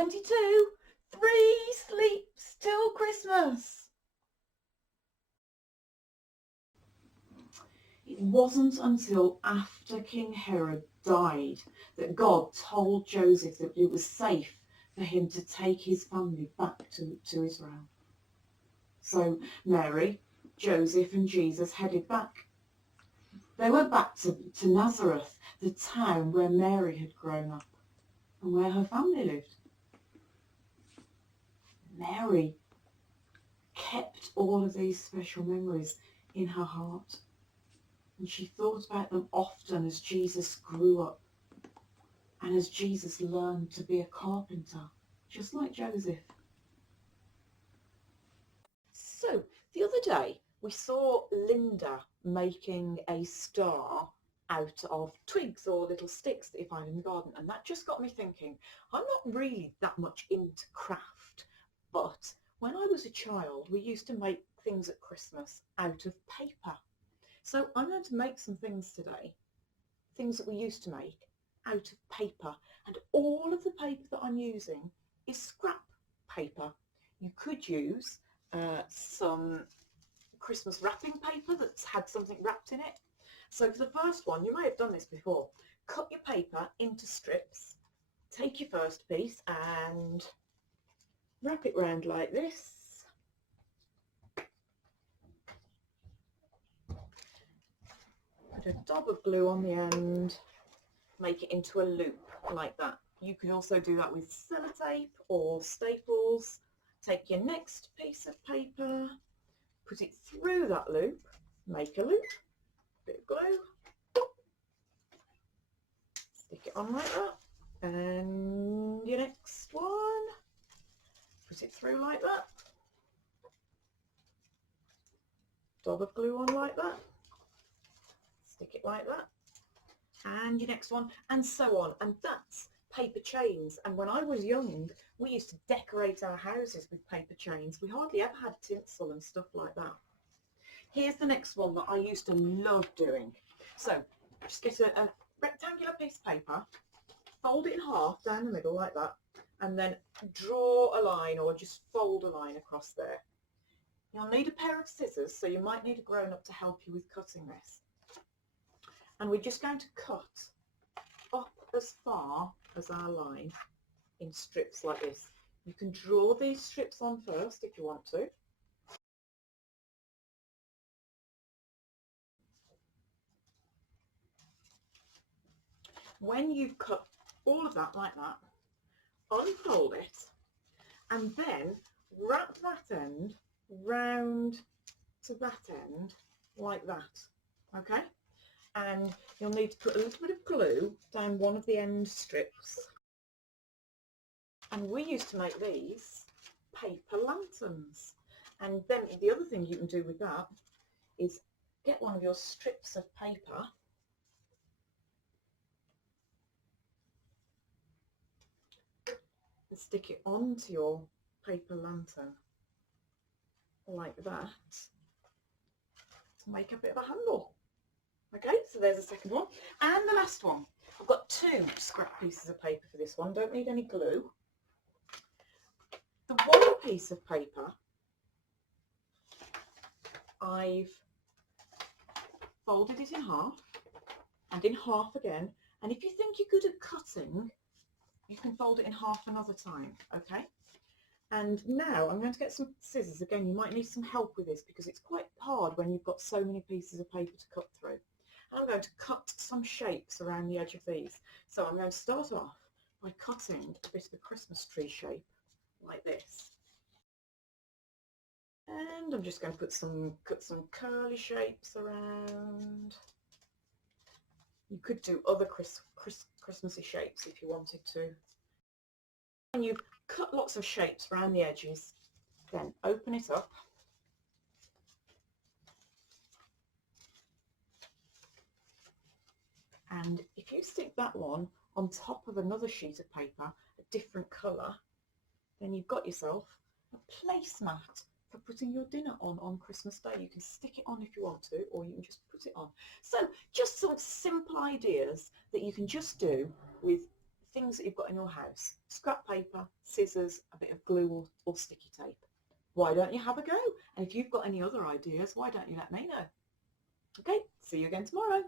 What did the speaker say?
2022, 3 sleeps till Christmas. It wasn't until after King Herod died that God told Joseph that it was safe for him to take his family back to Israel. So Mary, Joseph and Jesus headed back. They went back to Nazareth, the town where Mary had grown up and where her family lived. Mary kept all of these special memories in her heart, and she thought about them often as Jesus grew up and as Jesus learned to be a carpenter, just like Joseph. So the other day we saw Linda making a star out of twigs or little sticks that you find in the garden, and that just got me thinking, I'm not really that much into craft, but when I was a child we used to make things at Christmas out of paper. So I'm going to make some things today, things that we used to make out of paper, and all of the paper that I'm using is scrap paper. You could use some Christmas wrapping paper that's had something wrapped in it. So for the first one, you may have done this before, cut your paper into strips, take your first piece and wrap it round like this. Put a dab of glue on the end, make it into a loop like that. You could also do that with sellotape or staples. Take your next piece of paper, put it through that loop, make a loop, bit of glue, stick it on like that, and your next one, put it through like that, dab of glue on like that, stick it like that, and your next one, and so on. And that's paper chains. And when I was young, we used to decorate our houses with paper chains. We hardly ever had tinsel and stuff like that. Here's the next one that I used to love doing. So just get a rectangular piece of paper, fold it in half down the middle like that, and then draw a line or just fold a line across there. You'll need a pair of scissors, so you might need a grown-up to help you with cutting this. And we're just going to cut up as far as our line in strips like this. You can draw these strips on first if you want to. When you've cut all of that like that, unfold it and then wrap that end round to that end like that, okay? And you'll need to put a little bit of glue down one of the end strips. And we used to make these paper lanterns. And then the other thing you can do with that is get one of your strips of paper and stick it onto your paper lantern like that to make a bit of a handle. Okay, so there's the second one. And the last one. I've got 2 scrap pieces of paper for this one. Don't need any glue. The one piece of paper, I've folded it in half and in half again. And if you think you're good at cutting, you can fold it in half another time, okay? And now I'm going to get some scissors. Again, you might need some help with this because it's quite hard when you've got so many pieces of paper to cut through. And I'm going to cut some shapes around the edge of these. So I'm going to start off by cutting a bit of a Christmas tree shape like this. And I'm just going to cut some curly shapes around. You could do other Christmassy shapes if you wanted to. When you've cut lots of shapes around the edges, then open it up. And if you stick that one on top of another sheet of paper, a different colour, then you've got yourself a placemat for putting your dinner on Christmas Day. You can stick it on if you want to, or you can just put it on. So just some simple ideas that you can just do with things that you've got in your house. Scrap paper, scissors, a bit of glue or sticky tape. Why don't you have a go? And if you've got any other ideas, why don't you let me know? Okay, see you again tomorrow.